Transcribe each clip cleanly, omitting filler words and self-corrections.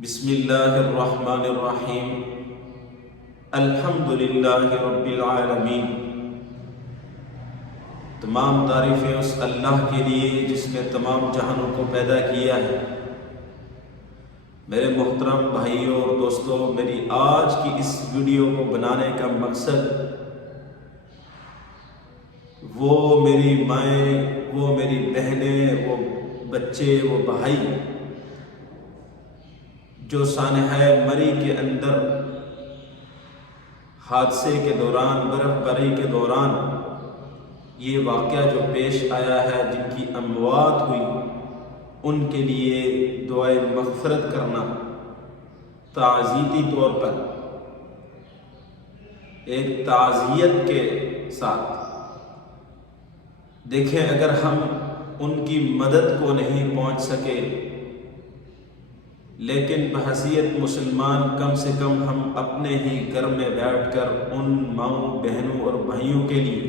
بسم اللہ الرحمن الرحیم الحمد للہ رب العالمین۔ تمام تعریفیں اس اللہ کے لیے جس نے تمام جہانوں کو پیدا کیا ہے۔ میرے محترم بھائیوں اور دوستوں، میری آج کی اس ویڈیو کو بنانے کا مقصد وہ میری مائیں، وہ میری بہنیں، وہ بچے، وہ بھائی جو سانحہ مری کے اندر حادثے کے دوران، برف باری کے دوران یہ واقعہ جو پیش آیا ہے، جن کی اموات ہوئی، ان کے لیے دعائے مغفرت کرنا تعزیتی طور پر ایک تعزیت کے ساتھ۔ دیکھیں، اگر ہم ان کی مدد کو نہیں پہنچ سکے، لیکن بحیثیت مسلمان کم سے کم ہم اپنے ہی گھر میں بیٹھ کر ان ماؤں، بہنوں اور بھائیوں کے لیے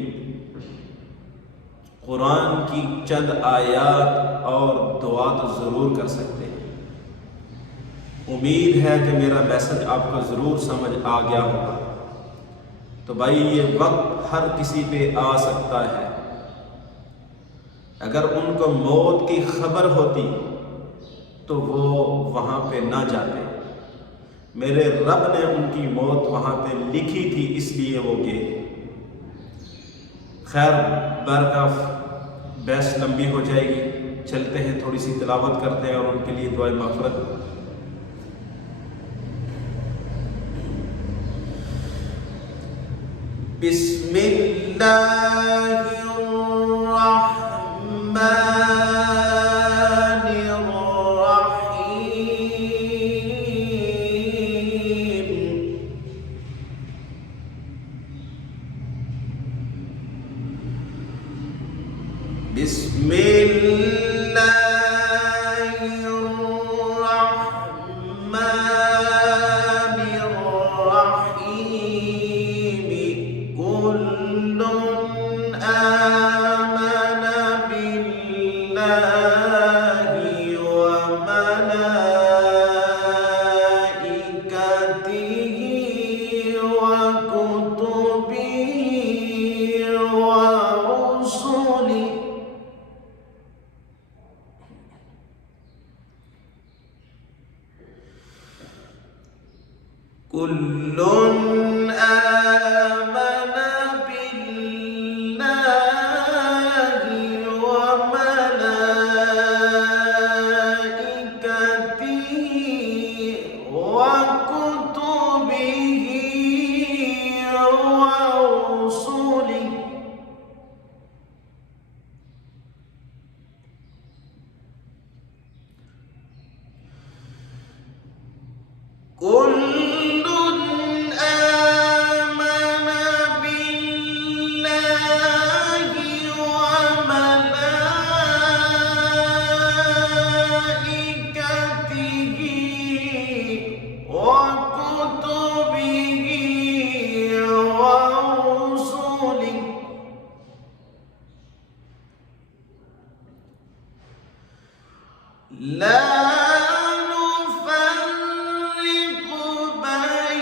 قرآن کی چند آیات اور دعا تو ضرور کر سکتے ہیں۔ امید ہے کہ میرا میسج آپ کو ضرور سمجھ آ گیا ہوگا۔ تو بھائی، یہ وقت ہر کسی پہ آ سکتا ہے۔ اگر ان کو موت کی خبر ہوتی تو وہ وہاں پہ نہ جاتے۔ میرے رب نے ان کی موت وہاں پہ لکھی تھی، اس لیے وہ گئے۔ خیر، برکف بحث لمبی ہو جائے گی، چلتے ہیں تھوڑی سی تلاوت کرتے ہیں اور ان کے لیے دعائے مغفرت۔ بسم اللہ الرحمن بسم اللہ الرحمن الرحیم کل آمن باللہ وملائکتہ وکتبہ ورسلہ كل آمن بالله وملائكته وكتبه ورسله لا نفرق بين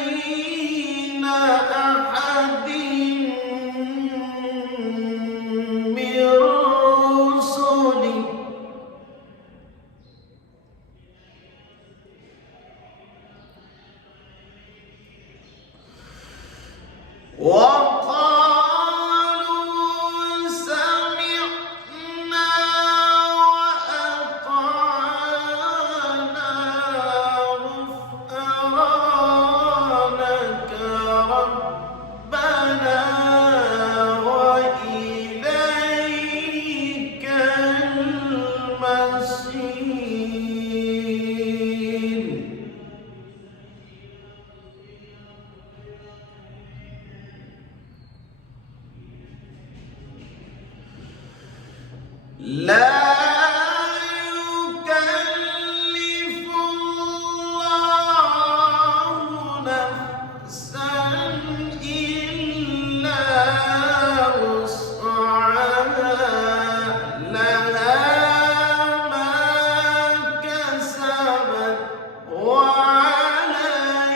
وعليها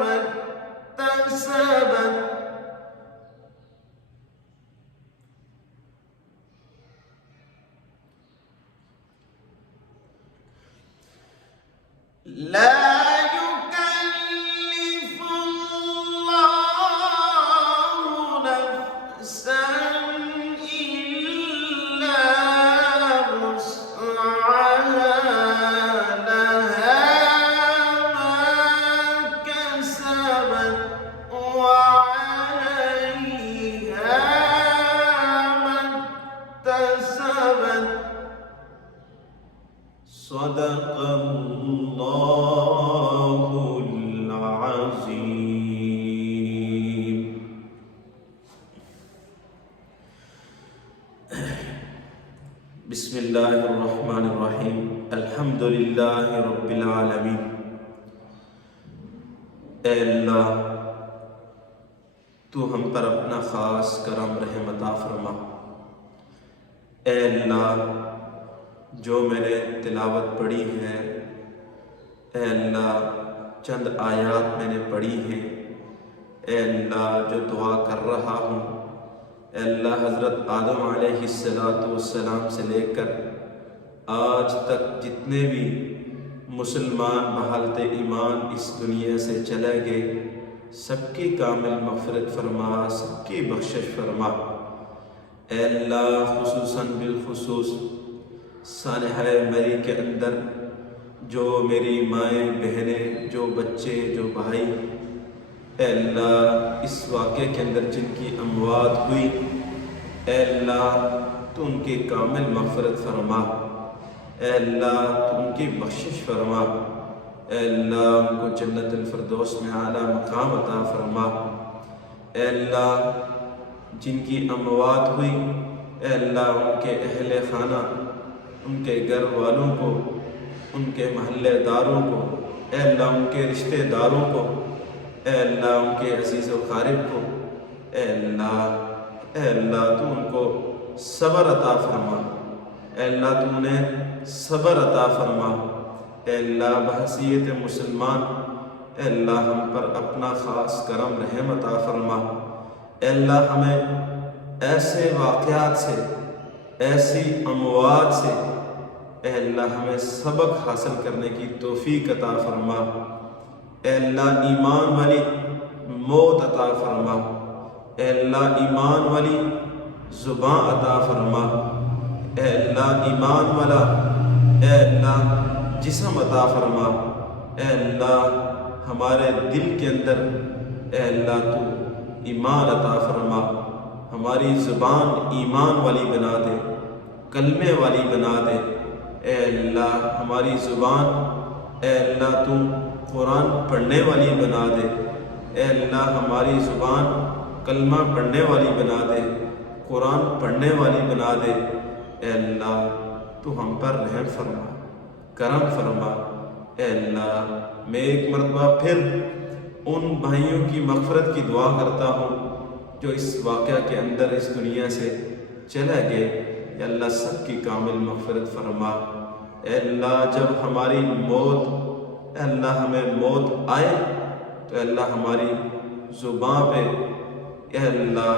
ما اكتسبت لا يكلف الله نفسا إلا وسعها لها ما كسبت وعليها ما اكتسبت صدق الله العظيم. بسم الله الرحمن الرحيم. الحمد لله رب العالمين. اے اللہ تو ہم پر اپنا خاص کرم رحم عطا فرما. اے اللہ جو میں نے تلاوت پڑھی ہے، اے اللہ چند آیات میں نے پڑھی ہیں، اے اللہ جو دعا کر رہا ہوں، اے اللہ حضرت آدم علیہ السلام سے لے کر آج تک جتنے بھی مسلمان بحالت ایمان اس دنیا سے چلے گئے، سب کی کامل مغفرت فرما، سب کی بخشش فرما. اے اللہ خصوصاً بالخصوص سانحہ مری کے اندر جو میری مائیں بہنیں، جو بچے، جو بھائی، اے اللہ اس واقعے کے اندر جن کی اموات ہوئی، اے اللہ تو ان کی کامل مغفرت فرما. اے اللہ تو ان کی بخشش فرما. اے اللہ ان کو جنت الفردوس میں اعلیٰ مقام عطا فرما. اے اللہ جن کی اموات ہوئی، اے اللہ ان کے اہل خانہ، ان کے گھر والوں کو، ان کے محلے داروں کو، اے اللہ ان کے رشتہ داروں کو، اے اللہ ان کے عزیز و قارب کو، اے اللہ تو ان کو صبر عطا فرما. اے اللہ تو انہیں صبر عطا فرما. اے اللہ بحیثیت مسلمان، اے اللہ ہم پر اپنا خاص کرم رحم عطا فرما. اے اللہ ہمیں ایسے واقعات سے، ایسی اموات سے، اے اللہ ہمیں سبق حاصل کرنے کی توفیق عطا فرما. اے اللہ ایمان والی موت عطا فرما. اے اللہ ایمان والی زبان عطا فرما. اے اللہ ایمان والا، اے اللہ جسم عطا فرما. اے اللہ ہمارے دل کے اندر، اے اللہ تو ایمان عطا فرما. ہماری زبان ایمان والی بنا دے، کلمے والی بنا دے. اے اللہ ہماری زبان، اے اللہ تو قرآن پڑھنے والی بنا دے. اے اللہ ہماری زبان کلمہ پڑھنے والی بنا دے، قرآن پڑھنے والی بنا دے. اے اللہ تو ہم پر رحم فرما، کرم فرما. اے اللہ میں ایک مرتبہ پھر ان بھائیوں کی مغفرت کی دعا کرتا ہوں جو اس واقعہ کے اندر اس دنیا سے چلے گئے. اے اللہ سب کی کامل مغفرت فرما. اے اللہ جب ہماری موت، اے اللہ ہمیں موت آئے تو اے اللہ ہماری زبان پہ اے اللہ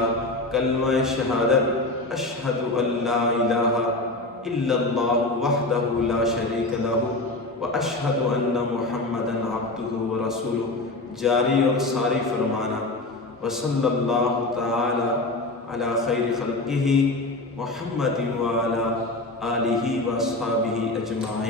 کلمہ شہادت اشہد ان لا الہ الا اللہ وحدہ لا شریک لہ واشہد ان محمدا عبدہ ورسولہ جاری اور ساری فرمانا. وصلی اللہ تعالی علی خیر خلقہ محمد وعلی آلہ واصحابہ اجمعین.